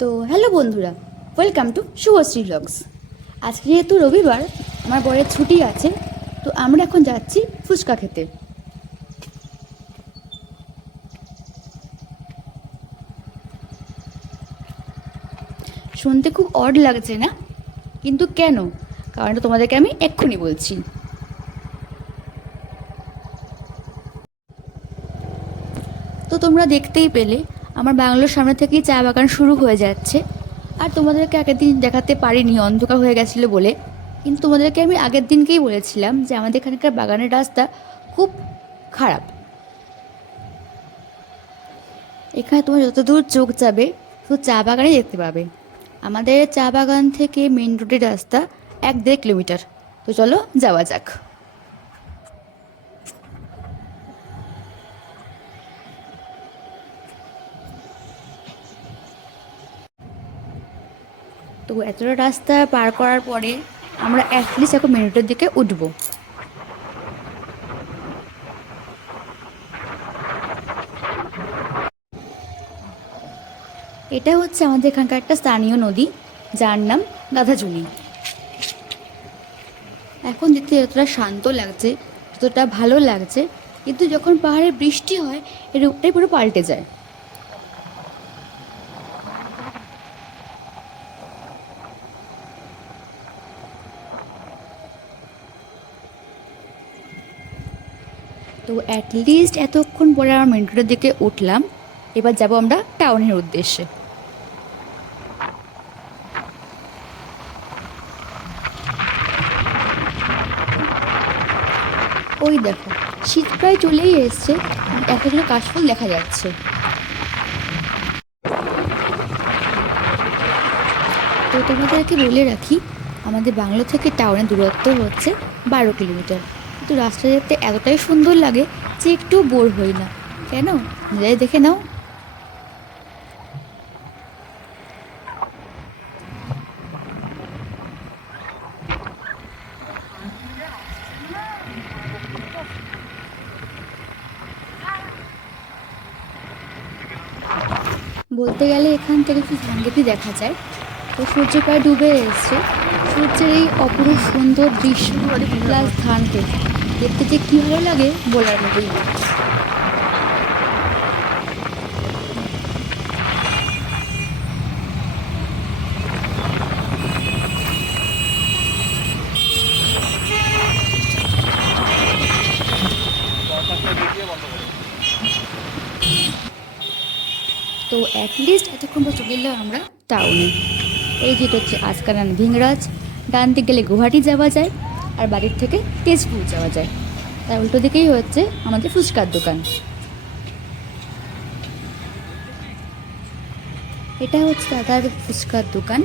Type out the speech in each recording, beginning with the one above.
তো হ্যালো বন্ধুরা, welcome to Subhashree blogs. আজকে যেহেতু রবিবার, আমার বরের ছুটি আছে, তো আমরা এখন যাচ্ছি ফুচকা খেতে। শুনতে খুব অড লাগছে না? কিন্তু কেন? কারণটা তোমাদেরকে আমি এক্ষুনি বলছি। তো তোমরা দেখতেই পেলে আমার বাংলোর সামনে থেকেই চা বাগান শুরু হয়ে যাচ্ছে। আর তোমাদেরকে আগের দিন দেখাতে পারিনি, অন্ধকার হয়ে গেছিলো বলে। কিন্তু তোমাদেরকে আমি আগের দিনকেই বলেছিলাম যে আমাদের এখানকার বাগানের রাস্তা খুব খারাপ। এখানে তোমার যতদূর চোখ যাবে শুধু চা বাগানই দেখতে পাবে। আমাদের চা বাগান থেকে মেন রোডের রাস্তা 1-1.5 কিলোমিটার। তো চলো যাওয়া যাক। তো এতটা রাস্তা পার করার পরে আমরা অ্যাটলিস্ট এখন মেন রোডের দিকে উঠবো। এটা হচ্ছে আমাদের এখানকার একটা স্থানীয় নদী, যার নাম গাধাজুনি। এখন দেখতে যতটা শান্ত লাগছে, যতটা ভালো লাগছে, কিন্তু যখন পাহাড়ে বৃষ্টি হয় এর রূপটাই পুরো পাল্টে যায়। তো অ্যাটলিস্ট এতক্ষণ পরে আমরা মেন রোডের দিকে উঠলাম। এবার যাব আমরা টাউনের উদ্দেশ্যে। ওই দেখো, শীত প্রায় চলেই এসছে, একটা করে কাশফুল দেখা যাচ্ছে। তো তোমাদেরকে বলে রাখি, আমাদের বাংলো থেকে টাউনের দূরত্ব হচ্ছে 12 কিলোমিটার। কিন্তু রাস্তা দেখতে এতটাই সুন্দর লাগে যে একটু বোর হই না। কেন, নিজেরাই দেখে নাও। বলতে গেলে এখান থেকে একটু ধানক্ষেতি দেখা যায়। তো সূর্য প্রায় ডুবে এসছে। সূর্যের এই অপরূপ সুন্দর দৃশ্য প্লাস ধান ক্ষেত দেখতে যে কী ভালো লাগে বলার মতোই না। তো অ্যাটলিস্ট এতক্ষণ পর চলে এলাম আমরা টাউনে। এই যেটা হচ্ছে আজকারান ভিংরাজ। ডান দিকে গেলে গুয়াহাটি যাওয়া যায়, আর বাড়ির থেকে তেজপুর যাওয়া যায়। তার উল্টো দিকেই হচ্ছে আমাদের ফুচকার দোকান। এটা হচ্ছে দাদার ফুচকার দোকান।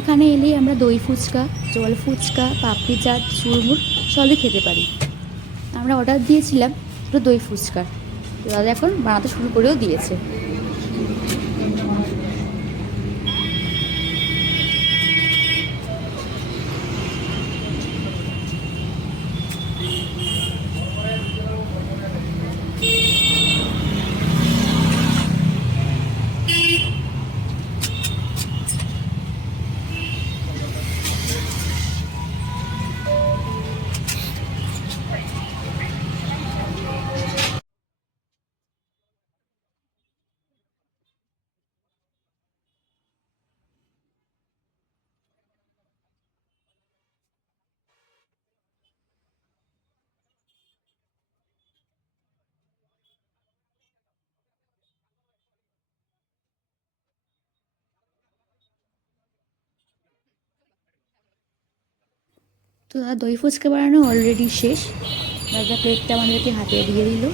এখানে এলেই আমরা দই ফুচকা, জল ফুচকা, পাপড়ি চাট, চুরমুর সবই খেতে পারি। আমরা অর্ডার দিয়েছিলাম দুটো দই ফুচকার। তো দাদা এখন বানাতে শুরু করেও দিয়েছে। তো দাদা দই ফুচকা বানানো অলরেডি শেষ। দাদা প্লেটটা আমাদেরকে হাতে দিয়ে দিল।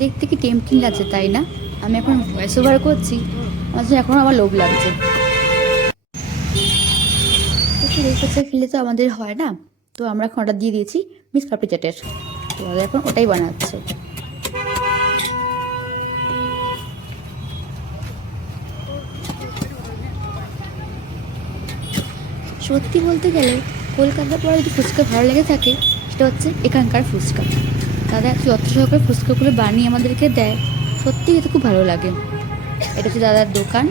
দেখতে কি টেম্পটিং লাগছে তাই না? আমি এখন ভয়েস ওভার করছি, আমার জন্য এখন আমার লোভ লাগছে। তো দই ফুচকা খেলে তো আমাদের হয় না, তো আমরা এখন অর্ডার দিয়ে দিয়েছি মিক্স পাপড়ি চাটের। তো দাদা এখন ওটাই বানাচ্ছে। সত্যি বলতে গেলে কলকাতার পরে যদি ফুচকা ভালো লেগে থাকে, সেটা হচ্ছে এখানকার ফুচকা। দাদা এত যত্ন সহকারে ফুচকাগুলো বানিয়ে আমাদেরকে দেয়, সত্যিই এতে খুব ভালো লাগে। এটা হচ্ছে দাদার দোকান,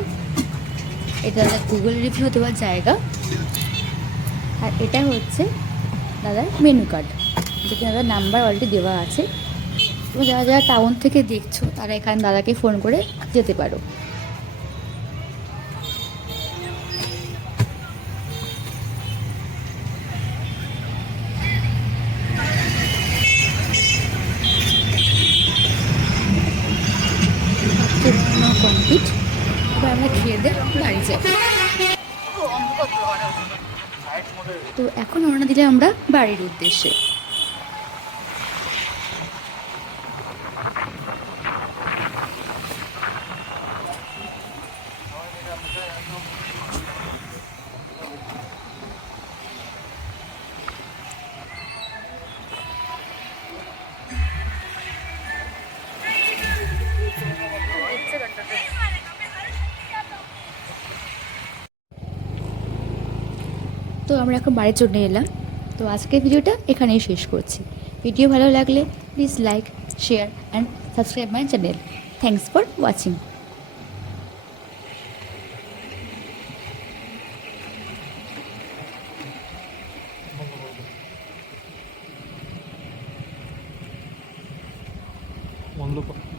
এটা দাদার গুগল রিভিউ দেওয়ার জায়গা, আর এটা হচ্ছে দাদার মেনু কার্ড, যেখানে দাদার নাম্বার অলরেডি দেওয়া আছে। তুমি যারা যারা টাউন থেকে দেখছো তারা এখানে দাদাকে ফোন করে যেতে পারো। কমপ্লিট, এবার আমরা খেয়ে দিয়ে বাড়ি যাই। তো এখন রওনা দিলে আমরা বাড়ির উদ্দেশ্যে। তো আমরা এখন বাড়ির জন্য এলাম। তো আজকের ভিডিওটা এখানেই শেষ করছি। ভিডিও ভালো লাগলে please like, share and subscribe my channel. Thanks for watching. বন্ধ কর।